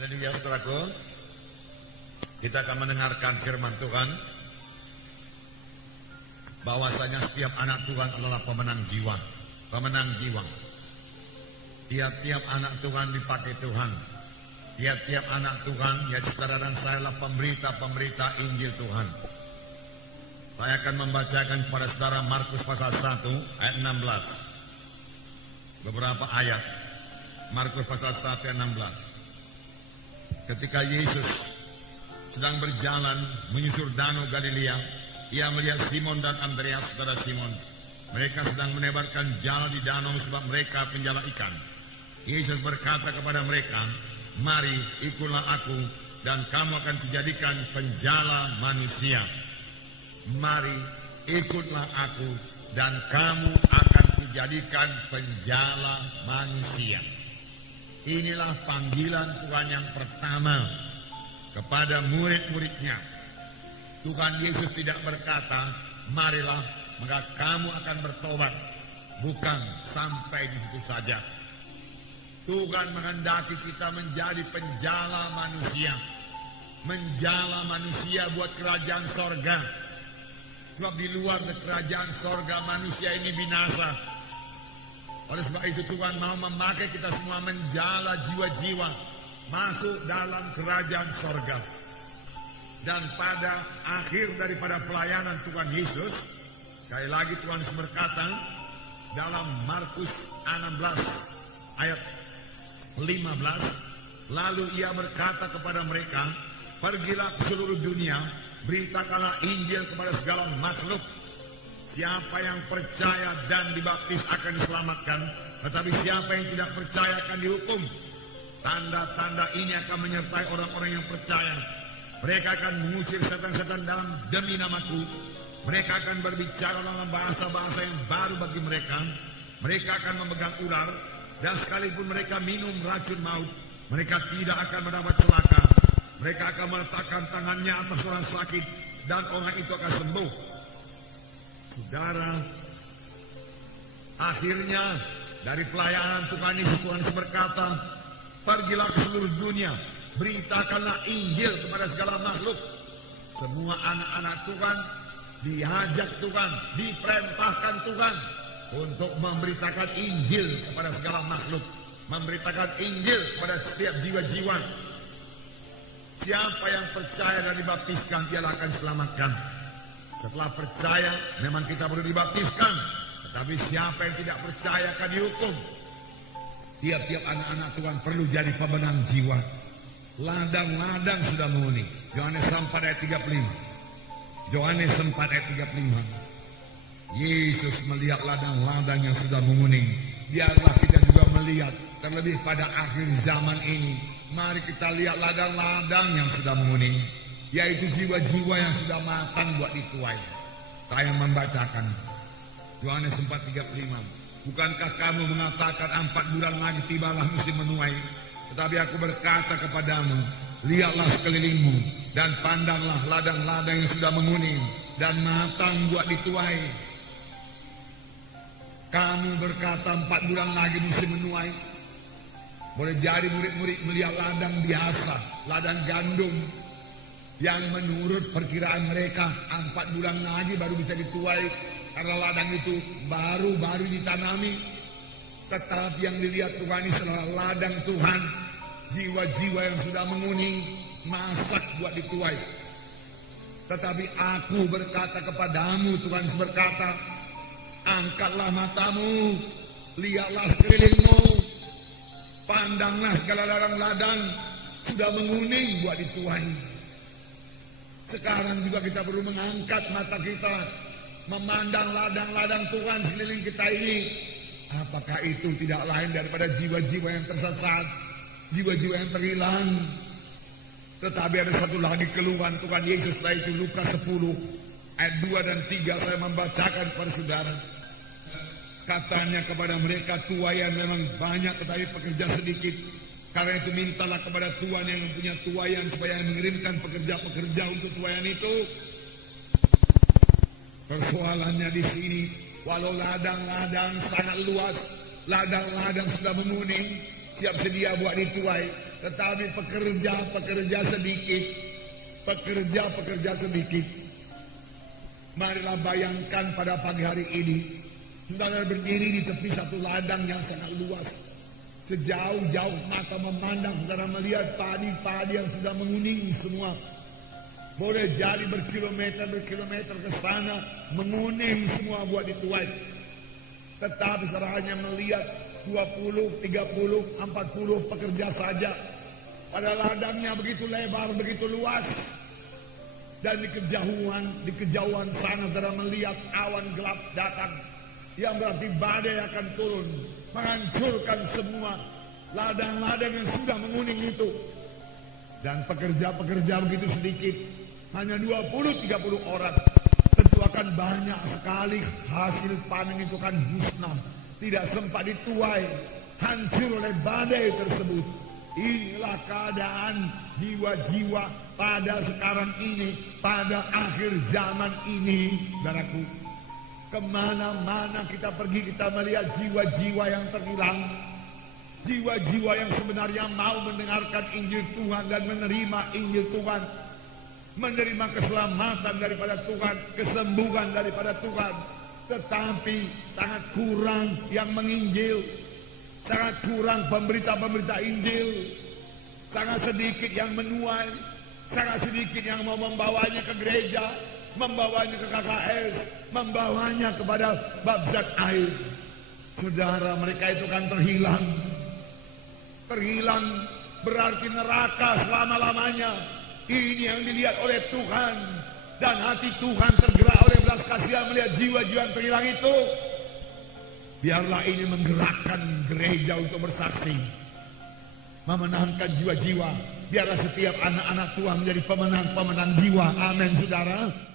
Haleluya, saudaraku. Kita akan mendengarkan firman Tuhan bahwasanya setiap anak Tuhan adalah pemenang jiwa. Pemenang jiwa. Tiap-tiap anak Tuhan dipakai Tuhan. Tiap-tiap anak Tuhan, ya saudara dan saya adalah pemberita-pemberita Injil Tuhan. Saya akan membacakan kepada saudara Markus pasal 1 ayat 16. Beberapa ayat. Markus pasal 1 ayat 16. Ketika Yesus sedang berjalan menyusur danau Galilea, ia melihat Simon dan Andreas, saudara Simon. Mereka sedang menebarkan jala di danau sebab mereka penjala ikan. Yesus berkata kepada mereka, "Mari ikutlah aku dan kamu akan kujadikan penjala manusia." Mari ikutlah aku dan kamu akan kujadikan penjala manusia. Inilah panggilan Tuhan yang pertama kepada murid-muridnya. Tuhan Yesus tidak berkata, "Marilah, maka kamu akan bertobat." Bukan sampai di situ saja. Tuhan menghendaki kita menjadi penjala manusia. Menjala manusia buat kerajaan sorga. Sebab di luar kerajaan sorga manusia ini binasa. Oleh sebab itu Tuhan mau memakai kita semua menjala jiwa-jiwa masuk dalam kerajaan sorga. Dan pada akhir daripada pelayanan Tuhan Yesus, sekali lagi Tuhan Yesus berkata dalam Markus 16 ayat 15, lalu ia berkata kepada mereka, "Pergilah ke seluruh dunia, beritakanlah Injil kepada segala makhluk. Siapa yang percaya dan dibaptis akan diselamatkan, tetapi siapa yang tidak percaya akan dihukum. Tanda-tanda ini akan menyertai orang-orang yang percaya. Mereka akan mengusir setan-setan demi namaku. Mereka akan berbicara dalam bahasa-bahasa yang baru bagi mereka. Mereka akan memegang ular, dan sekalipun mereka minum racun maut, mereka tidak akan mendapat celaka. Mereka akan meletakkan tangannya atas orang sakit, dan orang itu akan sembuh." Saudara, akhirnya dari pelayanan Tuhan Yesus berkata, "Pergilah ke seluruh dunia, beritakanlah Injil kepada segala makhluk." Semua anak-anak Tuhan diajak Tuhan, diperintahkan Tuhan untuk memberitakan Injil kepada segala makhluk, memberitakan Injil kepada setiap jiwa-jiwa. Siapa yang percaya dan dibaptiskan, dialah akan diselamatkan. Setelah percaya, memang kita perlu dibaptiskan. Tetapi siapa yang tidak percaya akan dihukum. Tiap-tiap anak-anak Tuhan perlu jadi pemenang jiwa. Ladang-ladang sudah menguning. Yohanes 4 ayat 35. Yohanes 4 ayat 35. Yesus melihat ladang-ladang yang sudah menguning. Biarlah kita juga melihat, terlebih pada akhir zaman ini. Mari kita lihat ladang-ladang yang sudah menguning, yaitu jiwa-jiwa yang sudah matang buat dituai. Saya membacakan Yohanes 4:35. "Bukankah kamu mengatakan 4 bulan lagi tibalah musim menuai? Tetapi aku berkata kepadamu, lihatlah sekelilingmu dan pandanglah ladang-ladang yang sudah menguning dan matang buat dituai." Kamu berkata 4 bulan lagi musim menuai. Boleh jadi murid-murid melihat ladang biasa, ladang gandum, yang menurut perkiraan mereka 4 bulan lagi baru bisa dituai karena ladang itu baru ditanami. Tetapi yang dilihat Tuhan ini adalah ladang Tuhan, jiwa-jiwa yang sudah menguning, masak buat dituai. Tetapi aku berkata kepadamu, Tuhan berkata, angkatlah matamu, lihatlah sekelilingmu, pandanglah segala ladang-ladang sudah menguning buat dituai. Sekarang juga kita perlu mengangkat mata kita, memandang ladang-ladang Tuhan sekeliling kita ini. Apakah itu tidak lain daripada jiwa-jiwa yang tersesat, jiwa-jiwa yang terhilang? Tetapi ada satu lagi keluhan Tuhan Yesus, yaitu Lukas 10 ayat 2 dan 3. Saya membacakan kepada saudara. Katanya kepada mereka, tuaian memang banyak tetapi pekerja sedikit. Karena itu mintalah kepada Tuhan yang mempunyai tuaian supaya mengirimkan pekerja-pekerja untuk tuaian itu. Persoalannya di sini, walau ladang-ladang sangat luas, ladang-ladang sudah menguning, siap sedia buat dituai, Tetapi pekerja sedikit. Marilah bayangkan pada pagi hari ini, saudara berdiri di tepi satu ladang yang sangat luas. Sejauh-jauh mata memandang, saudara melihat padi-padi yang sudah menguning semua. Boleh jadi berkilometer ke sana, menguning semua buat dituai. Tetapi saudara hanya melihat 20, 30, 40 pekerja saja. Pada ladangnya begitu lebar, begitu luas. Dan di kejauhan sana saudara melihat awan gelap datang. Yang berarti badai akan turun, menghancurkan semua ladang-ladang yang sudah menguning itu. Dan pekerja begitu sedikit, hanya 20-30 orang. Tentu akan banyak sekali hasil panen itu kan musnah, tidak sempat dituai, hancur oleh badai tersebut. Inilah keadaan jiwa-jiwa pada sekarang ini, pada akhir zaman ini, saudaraku. Kemana-mana kita pergi, kita melihat jiwa-jiwa yang terhilang, jiwa-jiwa yang sebenarnya mau mendengarkan Injil Tuhan dan menerima Injil Tuhan, menerima keselamatan daripada Tuhan, kesembuhan daripada Tuhan. Tetapi sangat kurang yang menginjil, sangat kurang pemberita-pemberita Injil, sangat sedikit yang menuai, sangat sedikit yang mau membawanya ke gereja, membawanya ke KKS, membawanya kepada baptisan air. Saudara, mereka itu kan terhilang. Terhilang berarti neraka selama-lamanya. Ini yang dilihat oleh Tuhan. Dan hati Tuhan tergerak oleh belas kasihan melihat jiwa-jiwa yang terhilang itu. Biarlah ini menggerakkan gereja untuk bersaksi, memenangkan jiwa-jiwa. Biarlah setiap anak-anak Tuhan menjadi pemenang-pemenang jiwa. Amin, saudara.